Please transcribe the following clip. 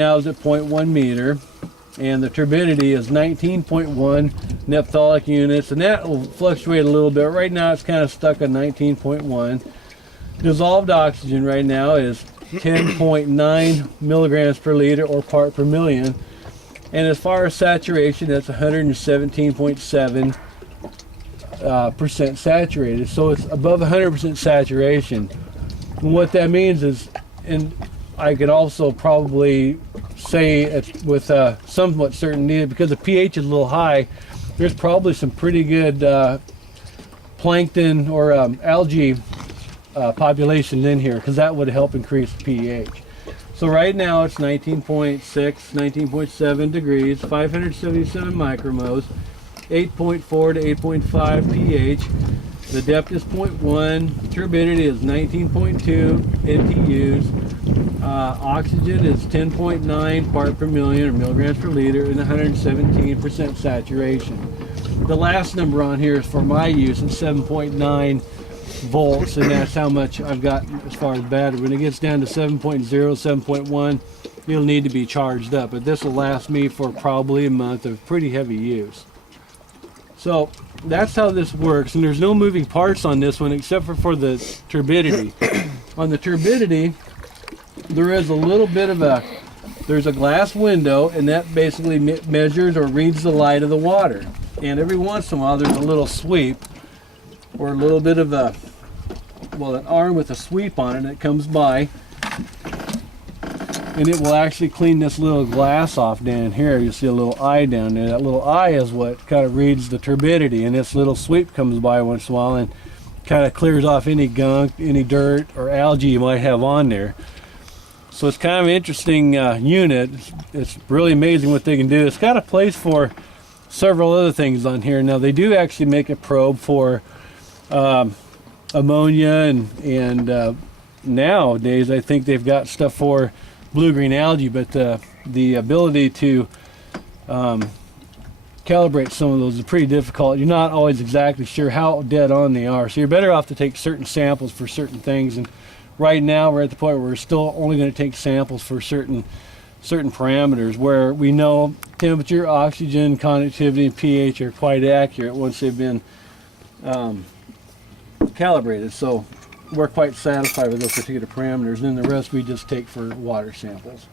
now is at 0.1 meter, and the turbidity is 19.1 naphtholic units, and that will fluctuate a little bit. Right now it's kind of stuck at 19.1. Dissolved oxygen right now is 10.9 milligrams per liter or part per million, and as far as saturation, that's 117.7 percent saturated, so it's above 100% saturation. And what that means is, and I could also probably say it's with somewhat certainty, because the pH is a little high, there's probably some pretty good plankton or algae population in here, because that would help increase the pH. So right now it's 19.6, 19.7 degrees, 577 micromoles, 8.4 to 8.5 pH. The depth is 0.1, turbidity is 19.2 NTUs, oxygen is 10.9 part per million or milligrams per liter, and 117% saturation. The last number on here is for my use, it's 7.9 volts, and that's how much I've got as far as battery. When it gets down to 7.0, 7.1, it'll need to be charged up, but this will last me for probably a month of pretty heavy use. So that's how this works, and there's no moving parts on this one except for the turbidity. On the turbidity, there is a little bit of there's a glass window, and that basically measures or reads the light of the water. And every once in a while there's a little sweep, or a little bit of an arm with a sweep on it that comes by, and it will actually clean this little glass off down here. You see a little eye down there. That little eye is what kind of reads the turbidity, and this little sweep comes by once in a while and kind of clears off any gunk, any dirt or algae you might have on there. So it's kind of an interesting unit. It's really amazing what they can do. It's got a place for several other things on here. Now they do actually make a probe for ammonia, and nowadays I think they've got stuff for blue-green algae, but the ability to calibrate some of those is pretty difficult. You're not always exactly sure how dead on they are, so you're better off to take certain samples for certain things. And right now we're at the point where we're still only going to take samples for certain parameters where we know temperature, oxygen, conductivity, and pH are quite accurate once they've been calibrated. So we're quite satisfied with those particular parameters, and then the rest we just take for water samples.